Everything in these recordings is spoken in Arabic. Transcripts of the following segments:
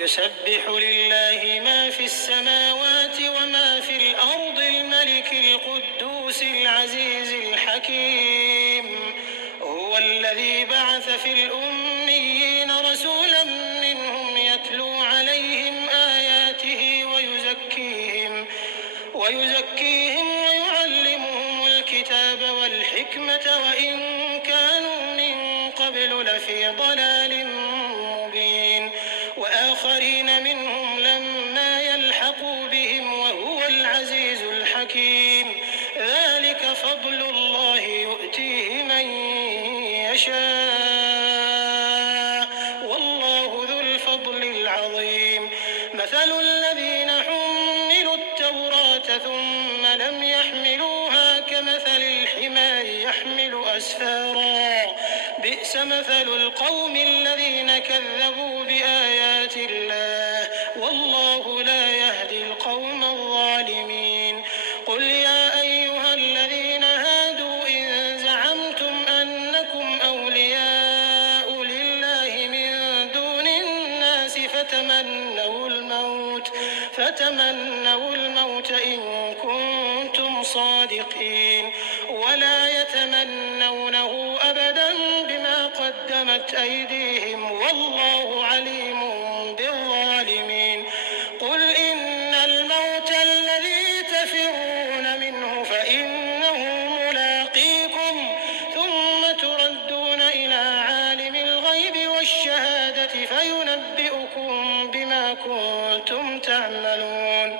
يسبح لله ما في السماوات وما في الأرض الملك القدوس العزيز الحكيم. هو الذي بعث في الأميين رسولا منهم يتلو عليهم آياته ويزكيهم ويعلمهم الكتاب والحكمة وإن كانوا من قبل لفي ضلال مبين. وآخرين منهم لما يلحقوا بهم وهو العزيز الحكيم. ذلك فضل الله يؤتيه من يشاء والله ذو الفضل العظيم. مثل الذين حملوا التوراة ثم لم يحملوها كمثل الحمار يحمل أسفارا بئس مثل القوم الذين كذبوا بآيات الله والله لا يهدي القوم الظالمين. قل يا أيها الذين هادوا إن زعمتم أنكم أولياء لله من دون الناس فتمنوا الموت إن كنتم صادقين ولا يتمنونه أبدا بما قدمت أيديهم والله عليم بالظالمين. قل إن الموت الذي تفرون منه فإنه ملاقيكم ثم تردون إلى عالم الغيب والشهادة فينبئكم بما كنتم تعملون.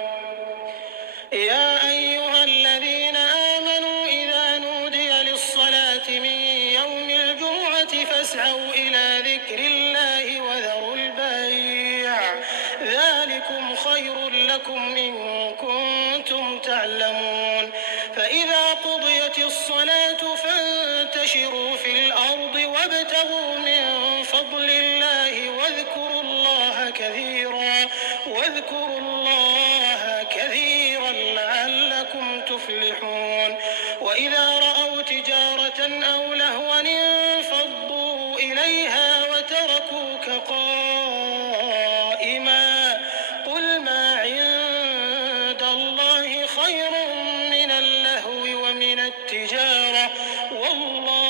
يا أيها الذين آمنوا إذا نودي للصلاة من يوم الجمعة فاسعوا إلى ذكر الله وذروا البيع ذلكم خير لكم إن كنتم تعلمون. فإذا قضيت الصلاة فانتشروا في الأرض وابتغوا من فضل الله واذكروا الله كثيرا لعلكم تفلحون. وإذا رأوا تجارة أو لهوا انفضوا إليها وتركوك قائما قل ما عند الله خير من اللهو ومن التجارة والله